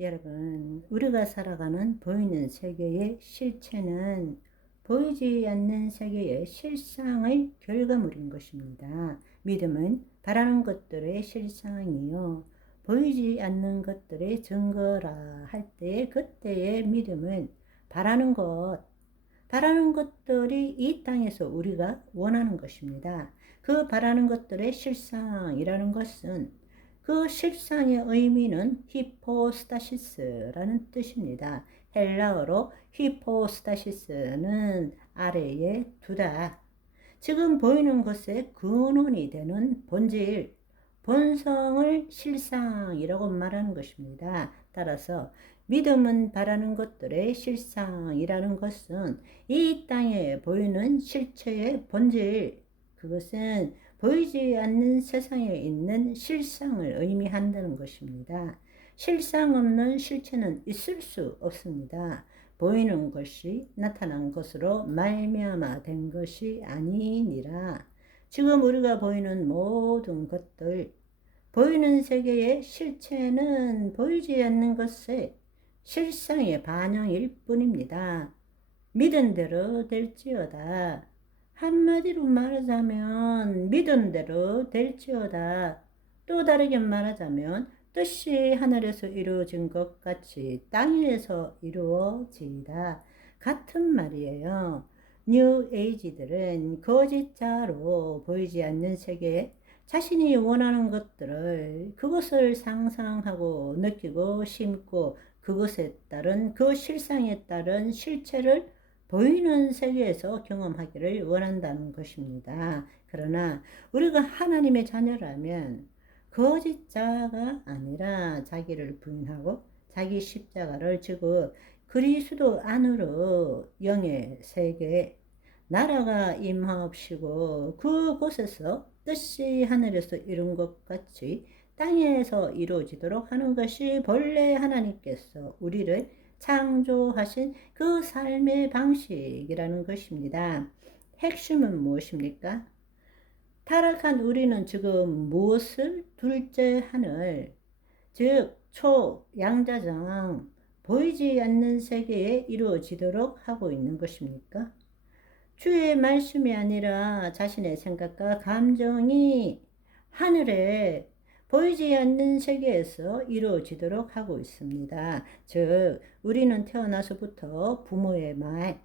여러분, 우리가 살아가는 보이는 세계의 실체는 보이지 않는 세계의 실상의 결과물인 것입니다. 믿음은 바라는 것들의 실상이요, 보이지 않는 것들의 증거라 할 때에 그때의 믿음은 바라는 것들이 이 땅에서 우리가 원하는 것입니다. 그 바라는 것들의 실상이라는 것은 그 실상의 의미는 히포스타시스라는 뜻입니다. 헬라어로 히포스타시스는 아래에 두다. 지금 보이는 것의 근원이 되는 본질, 본성을 실상이라고 말하는 것입니다. 따라서 믿음은 바라는 것들의 실상이라는 것은 이 땅에 보이는 실체의 본질, 그것은 보이지 않는 세상에 있는 실상을 의미한다는 것입니다. 실상 없는 실체는 있을 수 없습니다. 보이는 것이 나타난 것으로 말미암아 된 것이 아니니라. 지금 우리가 보이는 모든 것들, 보이는 세계의 실체는 보이지 않는 것의 실상의 반영일 뿐입니다. 믿은 대로 될지어다. 한마디로 말하자면 믿은 대로 될지어다. 또 다르게 말하자면 뜻이 하늘에서 이루어진 것 같이 땅에서 이루어지이다. 같은 말이에요. 뉴 에이지들은 거짓자로 보이지 않는 세계에 자신이 원하는 것들을 그것을 상상하고 느끼고 심고 그것에 따른 그 실상에 따른 실체를 보이는 세계에서 경험하기를 원한다는 것입니다. 그러나 우리가 하나님의 자녀라면 거짓자가 아니라 자기를 부인하고 자기 십자가를 지고 그리스도 안으로 영의 세계에 나라가 임하옵시고 그곳에서 뜻이 하늘에서 이룬 것 같이 땅에서 이루어지도록 하는 것이 본래 하나님께서 우리를 창조하신 그 삶의 방식이라는 것입니다. 핵심은 무엇입니까? 타락한 우리는 지금 무엇을 둘째 하늘, 즉 초양자장, 보이지 않는 세계에 이루어지도록 하고 있는 것입니까? 주의 말씀이 아니라 자신의 생각과 감정이 하늘에 보이지 않는 세계에서 이루어지도록 하고 있습니다. 즉, 우리는 태어나서부터 부모의 말,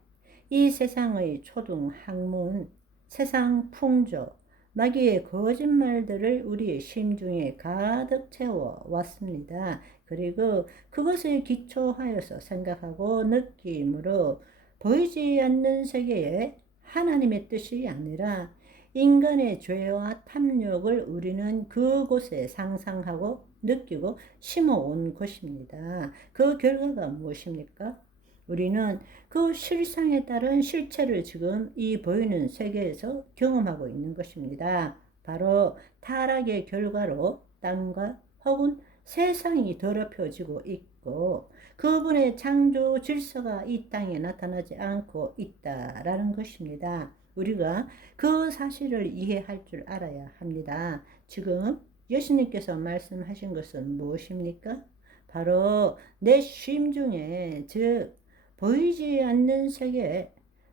이 세상의 초등 학문, 세상 풍조, 마귀의 거짓말들을 우리의 심중에 가득 채워 왔습니다. 그리고 그것을 기초하여서 생각하고 느낌으로 보이지 않는 세계에 하나님의 뜻이 아니라 인간의 죄와 탐욕을 우리는 그곳에 상상하고 느끼고 심어온 것입니다. 그 결과가 무엇입니까? 우리는 그 실상에 따른 실체를 지금 이 보이는 세계에서 경험하고 있는 것입니다. 바로 타락의 결과로 땅과 혹은 세상이 더럽혀지고 있고 그분의 창조 질서가 이 땅에 나타나지 않고 있다라는 것입니다. 우리가 그 사실을 이해할 줄 알아야 합니다. 지금 예수님께서 말씀하신 것은 무엇입니까? 바로 내 심중에, 즉 보이지 않는 세계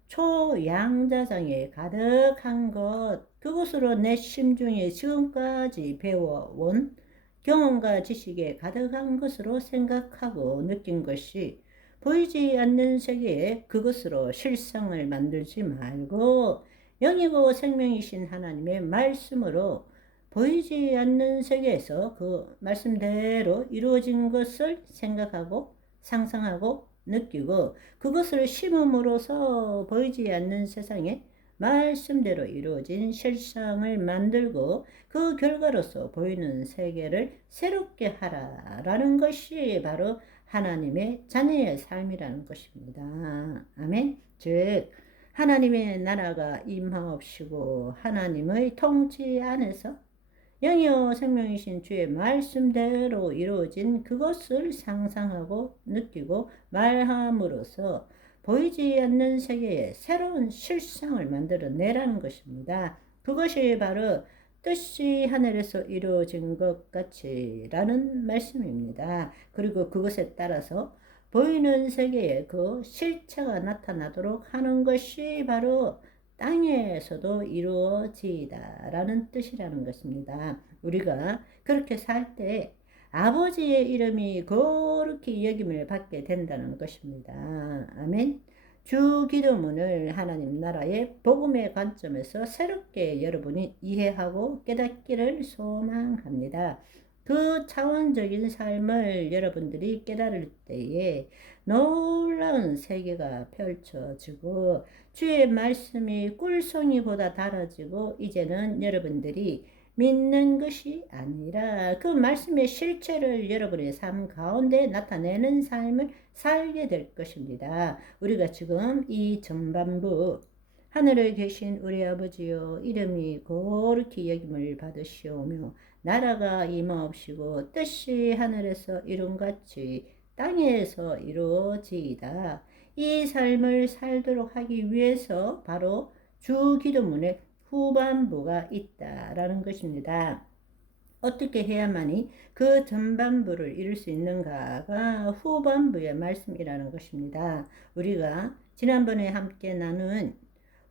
초양자장에 가득한 것, 그것으로 내 심중에 지금까지 배워온 경험과 지식에 가득한 것으로 생각하고 느낀 것이 보이지 않는 세계에 그것으로 실상을 만들지 말고 영이고 생명이신 하나님의 말씀으로 보이지 않는 세계에서 그 말씀대로 이루어진 것을 생각하고 상상하고 느끼고 그것을 심음으로써 보이지 않는 세상에 말씀대로 이루어진 실상을 만들고 그 결과로서 보이는 세계를 새롭게 하라라는 것이 바로 하나님의 자녀의 삶이라는 것입니다. 아멘. 즉 하나님의 나라가 임하옵시고 하나님의 통치 안에서 영이요 생명이신 주의 말씀대로 이루어진 그것을 상상하고 느끼고 말함으로써 보이지 않는 세계에 새로운 실상을 만들어내라는 것입니다. 그것이 바로 뜻이 하늘에서 이루어진 것 같이 라는 말씀입니다. 그리고 그것에 따라서 보이는 세계에 그 실체가 나타나도록 하는 것이 바로 땅에서도 이루어지다 라는 뜻이라는 것입니다. 우리가 그렇게 살 때 아버지의 이름이 거룩히 여김을 받게 된다는 것입니다. 아멘. 주 기도문을 하나님 나라의 복음의 관점에서 새롭게 여러분이 이해하고 깨닫기를 소망합니다. 그 차원적인 삶을 여러분들이 깨달을 때에 놀라운 세계가 펼쳐지고 주의 말씀이 꿀송이보다 달아지고 이제는 여러분들이 믿는 것이 아니라 그 말씀의 실체를 여러분의 삶 가운데 나타내는 삶을 살게 될 것입니다. 우리가 지금 이 전반부 하늘에 계신 우리 아버지여 이름이 거룩히 여김을 받으시오며 나라가 임하옵시고 뜻이 하늘에서 이룬같이 땅에서 이루어지이다. 이 삶을 살도록 하기 위해서 바로 주 기도문에 후반부가 있다라는 것입니다. 어떻게 해야만이 그 전반부를 이룰 수 있는가가 후반부의 말씀이라는 것입니다. 우리가 지난번에 함께 나눈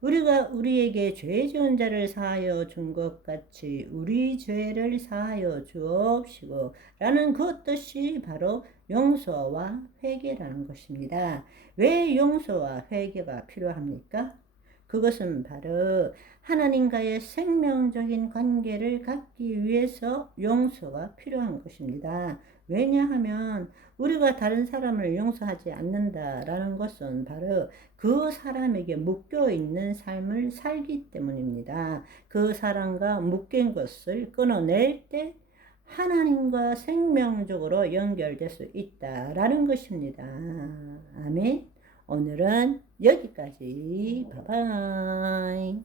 우리가 우리에게 죄 지은 자를 사하여 준 것 같이 우리 죄를 사하여 주옵시고 라는 그 뜻이 바로 용서와 회개라는 것입니다. 왜 용서와 회개가 필요합니까? 그것은 바로 하나님과의 생명적인 관계를 갖기 위해서 용서가 필요한 것입니다. 왜냐하면 우리가 다른 사람을 용서하지 않는다라는 것은 바로 그 사람에게 묶여 있는 삶을 살기 때문입니다. 그 사람과 묶인 것을 끊어낼 때 하나님과 생명적으로 연결될 수 있다라는 것입니다. 아멘. 오늘은 여기까지. 바이바이.